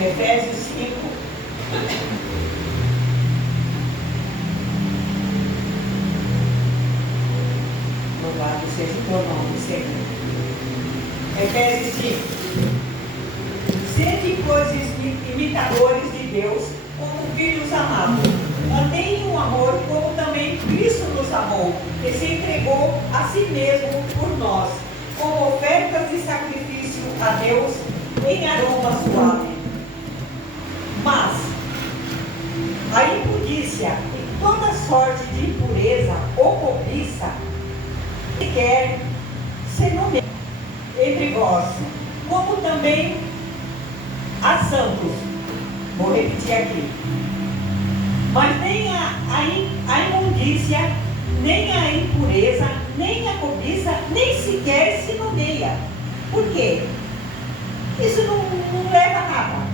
Efésios 5. Louvado seja o teu nome, Senhor. Efésios 5. Sede, pois, imitadores de Deus, como filhos amados. Andem no amor, como também Cristo nos amou, e se entregou a si mesmo por nós, como ofertas de sacrifício a Deus em aroma suave. Mas a impudícia e toda sorte de impureza ou cobiça quer se nomear entre vós, como também a santos. Vou repetir aqui. Mas nem a imundícia, nem a impureza, nem a cobiça, nem sequer se nomeia. Por quê? Isso não leva a nada.